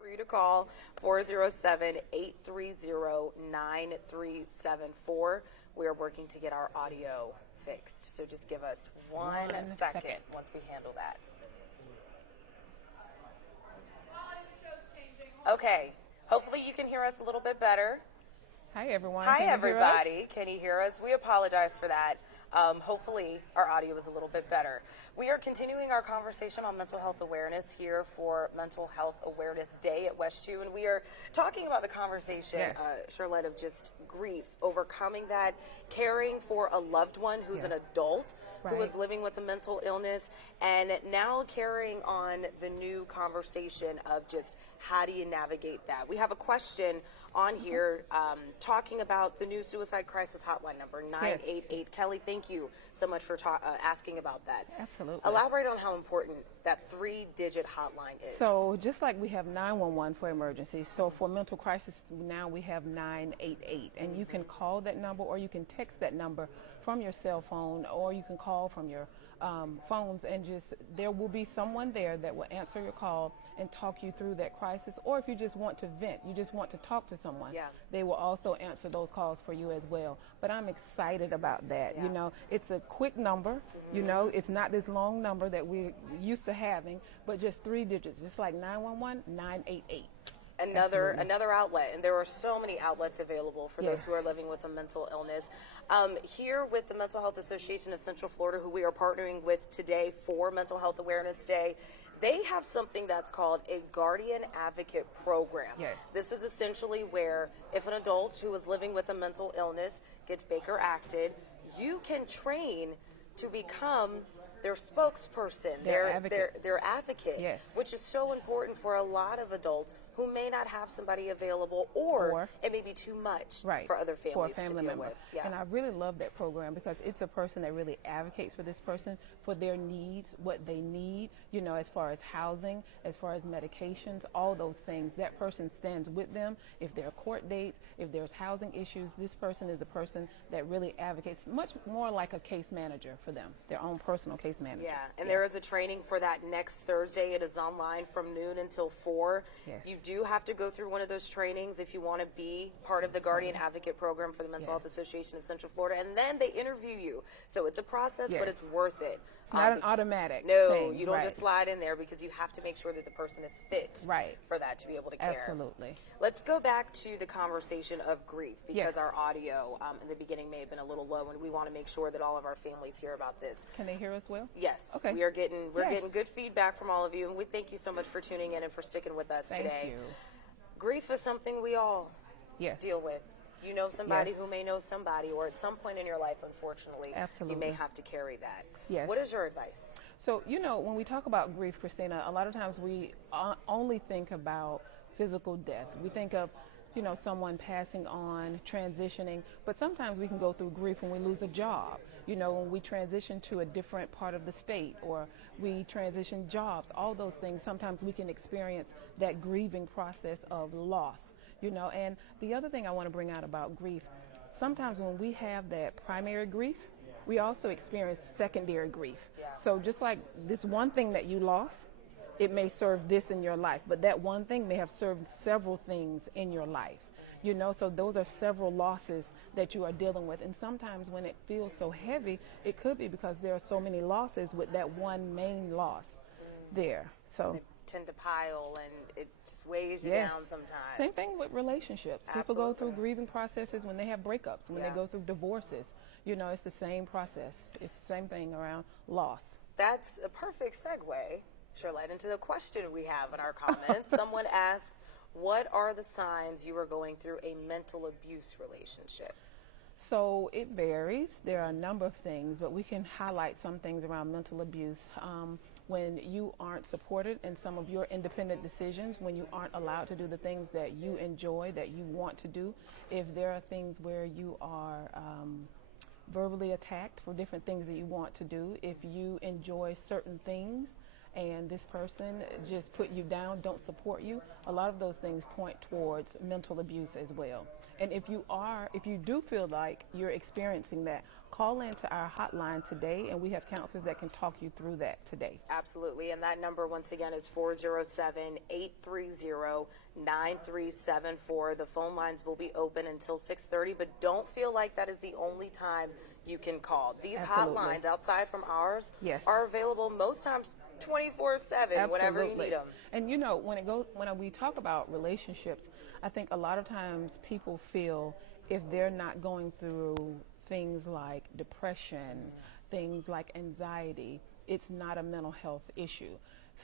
For you to call 407-830-9374. We are working to get our audio fixed. So just give us one second once we handle that. Okay. Hopefully you can hear us a little bit better. Hi, everyone. Hi, everybody. Can you hear us? We apologize for that. Hopefully our audio is a little bit better. We are continuing our conversation on mental health awareness here for Mental Health Awareness Day at West 2, and we are talking about the conversation, Cherlette, of just grief, overcoming that, caring for a loved one who's an adult who is living with a mental illness, and now carrying on the new conversation of just how do you navigate that. We have a question on here talking about the new suicide crisis hotline number, 988. Kelly, thank you so much for asking about that. Absolutely. Elaborate on how important that 3-digit hotline is. So just like we have 911 for emergencies, so for mental crisis now we have 988, and you can call that number or you can text that number from your cell phone, or you can call from your phones, and just there will be someone there that will answer your call and talk you through that crisis. Or if you just want to vent, you just want to talk to someone, they will also answer those calls for you as well. But I'm excited about that. You know, it's a quick number. You know, it's not this long number that we're used to having, but just 3 digits, just like 911, 988. Another outlet, and there are so many outlets available for those who are living with a mental illness. Here with the Mental Health Association of Central Florida, who we are partnering with today for Mental Health Awareness Day, they have something that's called a Guardian Advocate Program. This is essentially where if an adult who is living with a mental illness gets Baker acted, you can train to become their spokesperson, their advocate, which is so important for a lot of adults who may not have somebody available, or it may be too much for other families to deal with. And I really love that program because it's a person that really advocates for this person, for their needs, what they need, you know, as far as housing, as far as medications, all those things. That person stands with them. If there are court dates, if there's housing issues, this person is the person that really advocates, much more like a case manager for them, their own personal case manager. And there is a training for that next Thursday. It is online from noon until 4. You do have to go through one of those trainings if you want to be part of the Guardian Advocate Program for the Mental Health Association of Central Florida, and then they interview you. So it's a process, but it's worth it. It's not an automatic thing. You don't just slide in there, because you have to make sure that the person is fit for that to be able to care. Absolutely. Let's go back to the conversation of grief, because our audio in the beginning may have been a little low, and we want to make sure that all of our families hear about this. Can they hear us well? Yes. Okay. We're getting good feedback from all of you, and we thank you so much for tuning in and for sticking with us today. Thank you. Grief is something we all deal with. You know somebody who may know somebody, or at some point in your life, unfortunately, you may have to carry that. What is your advice? So, you know, when we talk about grief, Christina, a lot of times we only think about physical death. We think of, you know, someone passing on, transitioning, but sometimes we can go through grief when we lose a job. You know, when we transition to a different part of the state, or we transition jobs, all those things, sometimes we can experience that grieving process of loss, you know. And the other thing I want to bring out about grief, sometimes when we have that primary grief, we also experience secondary grief. So just like this one thing that you lost, it may serve this in your life, but that one thing may have served several things in your life, you know. So those are several losses that you are dealing with, and sometimes when it feels so heavy, it could be because there are so many losses with that one main loss there. So they tend to pile, and it just weighs you down sometimes. Same thing with relationships. People go through grieving processes when they have breakups, when they go through divorces. You know, it's the same process. It's the same thing around loss. That's a perfect segue, Cherlette, into the question we have in our comments. Someone asks, what are the signs you are going through a mental abuse relationship? So it varies. There are a number of things, but we can highlight some things around mental abuse. When you aren't supported in some of your independent decisions, when you aren't allowed to do the things that you enjoy, that you want to do, if there are things where you are verbally attacked for different things that you want to do, if you enjoy certain things and this person just put you down, don't support you, a lot of those things point towards mental abuse as well. And if you do feel like you're experiencing that, call into our hotline today, and we have counselors that can talk you through that today. Absolutely. And that number, once again, is 407-830-9374. The phone lines will be open until 6:30, but don't feel like that is the only time you can call. These Absolutely. hotlines, outside from ours, Yes. are available most times 24/7, whenever you need them. And you know, when we talk about relationships, I think a lot of times people feel if they're not going through things like depression, things like anxiety, it's not a mental health issue.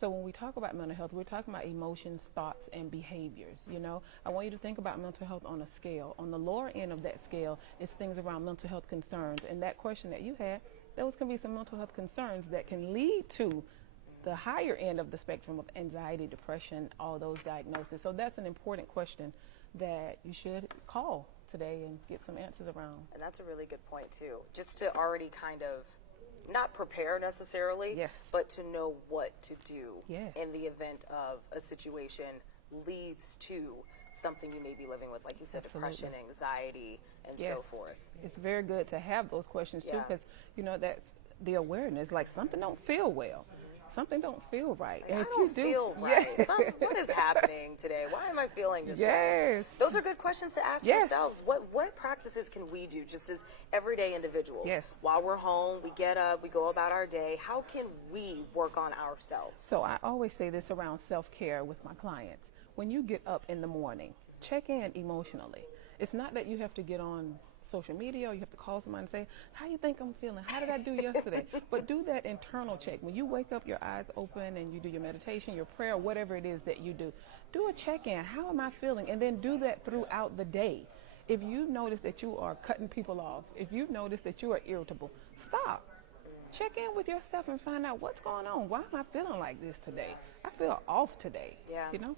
So when we talk about mental health, we're talking about emotions, thoughts, and behaviors. You know, I want you to think about mental health on a scale. On the lower end of that scale is things around mental health concerns. And that question that you had, those can be some mental health concerns that can lead to the higher end of the spectrum of anxiety, depression, all those diagnoses. So that's an important question that you should call today and get some answers around. And that's a really good point, too. Just to already kind of not prepare necessarily, Yes. but to know what to do Yes. in the event of a situation leads to something you may be living with, like you said, depression, anxiety, and so forth. It's very good to have those questions too, Yeah. because you know that's the awareness. Like something don't feel well, something don't feel right, And if I don't you do, feel right. Yes. What is happening today? Why am I feeling this way? Yes. Those are good questions to ask Yes. ourselves. What practices can we do just as everyday individuals? Yes. While we're home, we get up, we go about our day. How can we work on ourselves? So I always say this around self-care with my clients. When you get up in the morning, check in emotionally. It's not that you have to get on social media or you have to call somebody and say, how you think I'm feeling? How did I do yesterday? But do that internal check. When you wake up, your eyes open, and you do your meditation, your prayer, whatever it is that you do a check-in. How am I feeling? And then do that throughout the day. If you notice that you are cutting people off, if you notice that you are irritable, stop. Check in with yourself and find out what's going on. Why am I feeling like this today? I feel off today. Yeah. You know?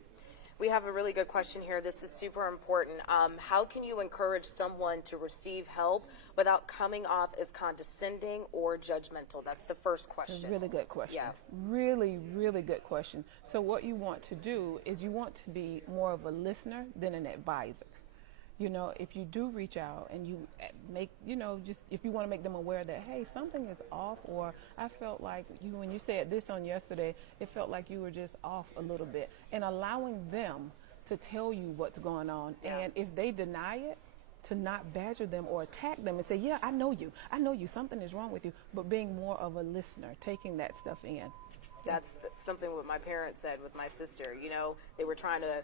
We have a really good question here. This is super important. How can you encourage someone to receive help without coming off as condescending or judgmental? That's the first question. It's a really good question. Yeah. Really, really good question. So what you want to do is you want to be more of a listener than an advisor. You know, if you do reach out and you make, you know, just if you want to make them aware that, hey, something is off, or I felt like when you said this on yesterday, it felt like you were just off a little bit, and allowing them to tell you what's going on. Yeah. And if they deny it, to not badger them or attack them and say, yeah, I know you, something is wrong with you, but being more of a listener, taking that stuff in. That's something what my parents said with my sister. You know, they were trying to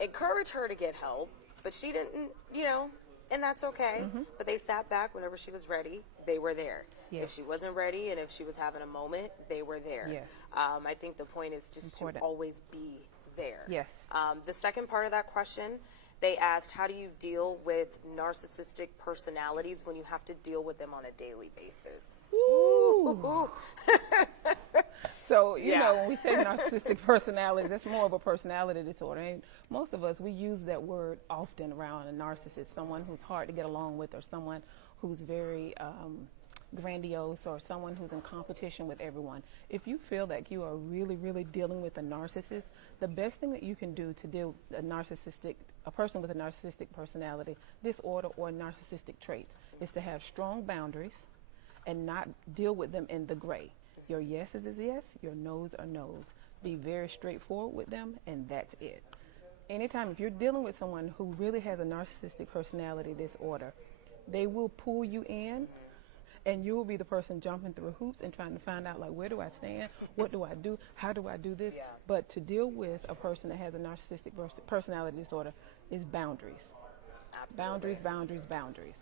encourage her to get help, but she didn't, you know, and that's okay. But they sat back whenever she was ready. They were there. Yes. If she wasn't ready and if she was having a moment, they were there. Yes. I think the point is just Important. to always be there. Yes. The second part of that question, they asked, how do you deal with narcissistic personalities when you have to deal with them on a daily basis? Ooh. So, you Yeah. know, when we say narcissistic personality, that's more of a personality disorder. And most of us, we use that word often around a narcissist, someone who's hard to get along with, or someone who's very grandiose, or someone who's in competition with everyone. If you feel like you are really, really dealing with a narcissist, the best thing that you can do to deal with a person with a narcissistic personality disorder or narcissistic traits is to have strong boundaries and not deal with them in the gray. Your yes is yes, your no's are no's. Be very straightforward with them, and that's it. Anytime, if you're dealing with someone who really has a narcissistic personality disorder, they will pull you in, and you will be the person jumping through hoops and trying to find out, like, where do I stand? What do I do? How do I do this? Yeah. But to deal with a person that has a narcissistic personality disorder is boundaries. Absolutely. Boundaries.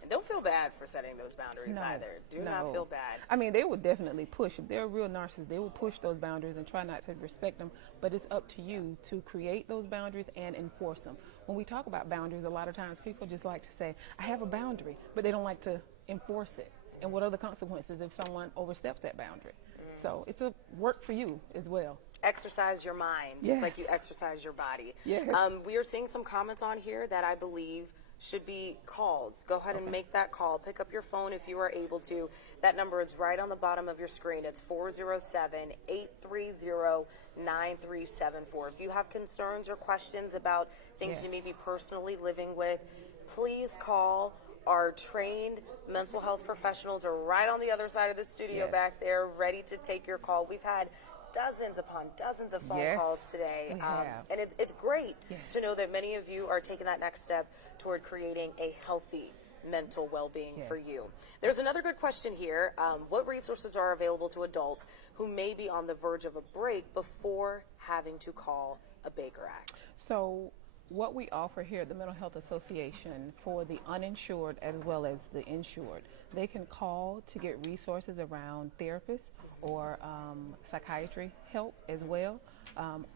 And don't feel bad for setting those boundaries either. Do not feel bad. I mean, they will definitely push. If they're a real narcissist, they will push those boundaries and try not to respect them. But it's up to you to create those boundaries and enforce them. When we talk about boundaries, a lot of times people just like to say, I have a boundary, but they don't like to enforce it. And what are the consequences if someone oversteps that boundary? So it's a work for you as well. Exercise your mind, just like you exercise your body. Yes. We are seeing some comments on here that I believe should be calls. Go ahead and make that call. Pick up your phone if you are able to. That number is right on the bottom of your screen. It's 407-830-9374. If you have concerns or questions about things you may be personally living with, please call Our trained mental health professionals are right on the other side of the studio Yes. back there, ready to take your call. We've had dozens upon dozens of phone Yes, calls today. we have. And it's great Yes. to know that many of you are taking that next step toward creating a healthy mental well-being Yes. for you. There's another good question here. What resources are available to adults who may be on the verge of a break before having to call a Baker Act? So what we offer here at the Mental Health Association for the uninsured as well as the insured, they can call to get resources around therapists or psychiatry help as well.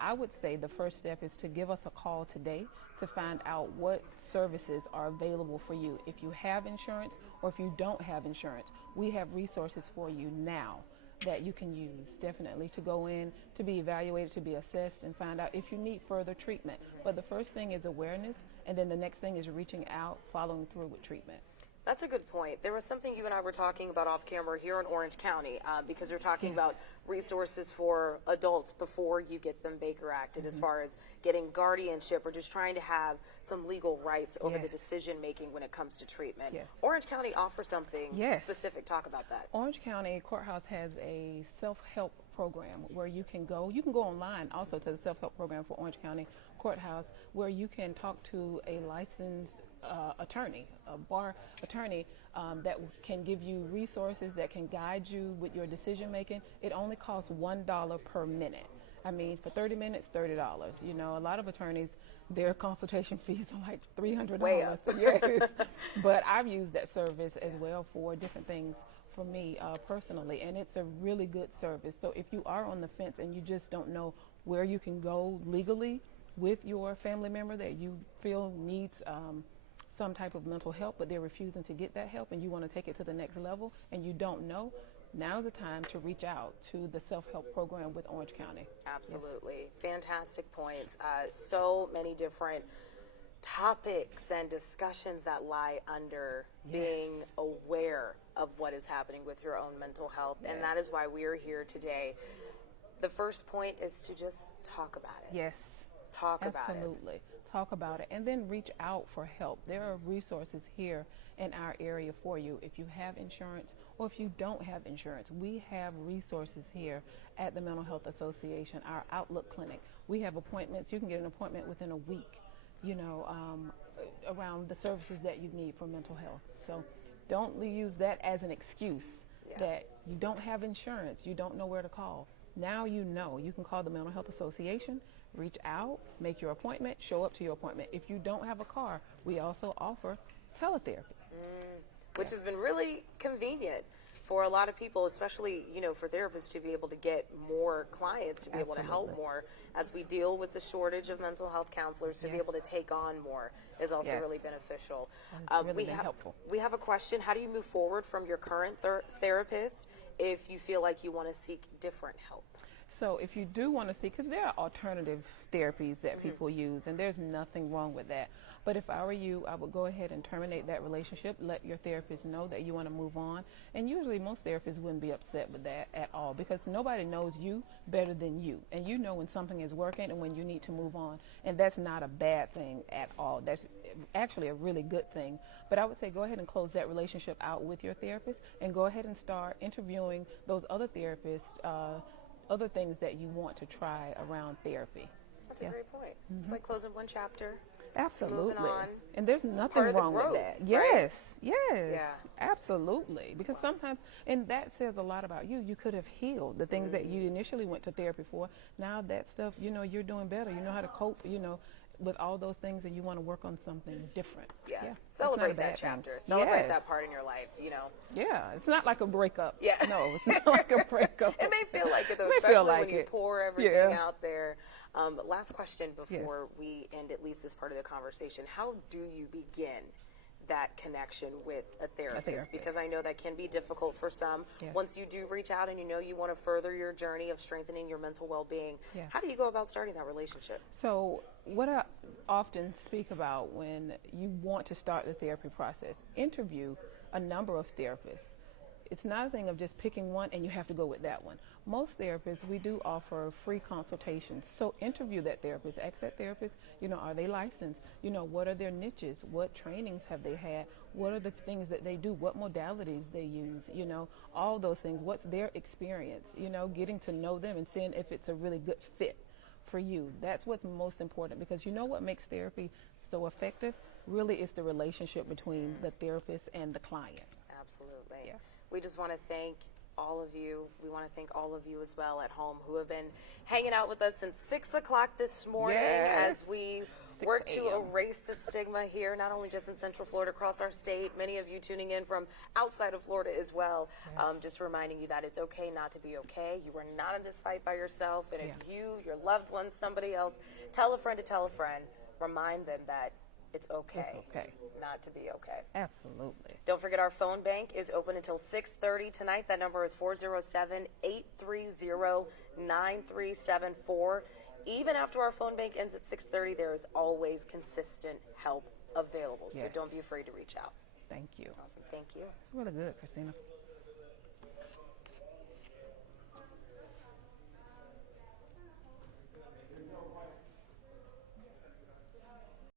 I would say the first step is to give us a call today to find out what services are available for you. If you have insurance or if you don't have insurance, we have resources for you now that you can use, definitely, to go in, to be evaluated, to be assessed, and find out if you need further treatment. But the first thing is awareness, and then the next thing is reaching out, following through with treatment. That's a good point. There was something you and I were talking about off camera here in Orange County, because you're talking about resources for adults before you get them Baker Acted, as far as getting guardianship or just trying to have some legal rights over the decision making when it comes to treatment. Yes. Orange County offers something specific. Talk about that. Orange County Courthouse has a self-help program where you can go online also to the self-help program for Orange County Courthouse, where you can talk to a licensed attorney, a bar attorney, that can give you resources that can guide you with your decision making. It only costs $1 per minute. I mean, for 30 minutes, $30. You know, a lot of attorneys, their consultation fees are like $300. Way up. Yes. But I've used that service as well for different things for me personally, and it's a really good service. So if you are on the fence and you just don't know where you can go legally with your family member that you feel needs some type of mental help, but they're refusing to get that help, and you want to take it to the next level, and you don't know, now's the time to reach out to the self-help program with Orange County. Absolutely. Fantastic points. So many different topics and discussions that lie under being aware of what is happening with your own mental health, and that is why we are here today. The first point is to just talk about it. Yes. Talk about it. Absolutely. Talk about it, and then reach out for help. There are resources here in our area for you. If you have insurance or if you don't have insurance, we have resources here at the Mental Health Association, our Outlook Clinic. We have appointments. You can get an appointment within a week, you know, around the services that you need for mental health. So don't use that as an excuse that you don't have insurance, you don't know where to call. Now you know. You can call the Mental Health Association, reach out, make your appointment, show up to your appointment. If you don't have a car, we also offer teletherapy. Which has been really convenient for a lot of people, especially, you know, for therapists to be able to get more clients, to be able to help more as we deal with the shortage of mental health counselors, to be able to take on more is also really beneficial. Really been helpful. We have a question. How do you move forward from your current therapist if you feel like you want to seek different help? So if you do want to see, because there are alternative therapies that people use, and there's nothing wrong with that. But if I were you, I would go ahead and terminate that relationship, let your therapist know that you want to move on. And usually most therapists wouldn't be upset with that at all, because nobody knows you better than you. And you know when something is working and when you need to move on. And that's not a bad thing at all. That's actually a really good thing. But I would say go ahead and close that relationship out with your therapist, and go ahead and start interviewing those other therapists, other things that you want to try around therapy. That's a great point. It's like closing one chapter. Absolutely. Moving on. And there's nothing Part of the wrong growth, with that. right? Yes, absolutely. Because sometimes, and that says a lot about you. You could have healed the things that you initially went to therapy for. Now that stuff, you know, you're doing better. You know how to cope, you know, with all those things, and you want to work on something different. Yeah. It's Celebrate not a that bad thing. chapter. Celebrate Yes. that part in your life, you know. Yeah, it's not like a breakup. Yeah. No, it's not like a breakup. It may feel like it, though, It may feel especially like when you it. pour everything Yeah. out there. But last question before we end at least this part of the conversation. How do you begin that connection with a therapist? Because I know that can be difficult for some. Yeah. Once you do reach out and you know you want to further your journey of strengthening your mental well-being, how do you go about starting that relationship? So what I often speak about when you want to start the therapy process, interview a number of therapists. it's not a thing of just picking one and you have to go with that one. Most therapists, we do offer free consultations. So interview that therapist, ask that therapist, are they licensed? What are their niches? What trainings have they had? What are the things that they do? What modalities they use? All those things. What's their experience? Getting to know them and seeing if it's a really good fit for you. That's what's most important, because what makes therapy so effective really is the relationship between the therapist and the client. Absolutely. Yeah. We just want to thank all of you. We want to thank all of you as well at home who have been hanging out with us since 6 o'clock this morning Yes. as we 6 work to a.m. erase the stigma here, not only just in Central Florida, across our state, many of you tuning in from outside of Florida as well. Just reminding you that it's okay not to be okay. You are not in this fight by yourself. And if you, your loved ones, somebody else, tell a friend to tell a friend, remind them that it's okay, not to be okay. Absolutely. Don't forget our phone bank is open until 6:30 tonight. That number is 407-830-9374. Even after our phone bank ends at 6:30, there is always consistent help available. So Yes. don't be afraid to reach out. Thank you. Awesome. Thank you. It's really good, Christina.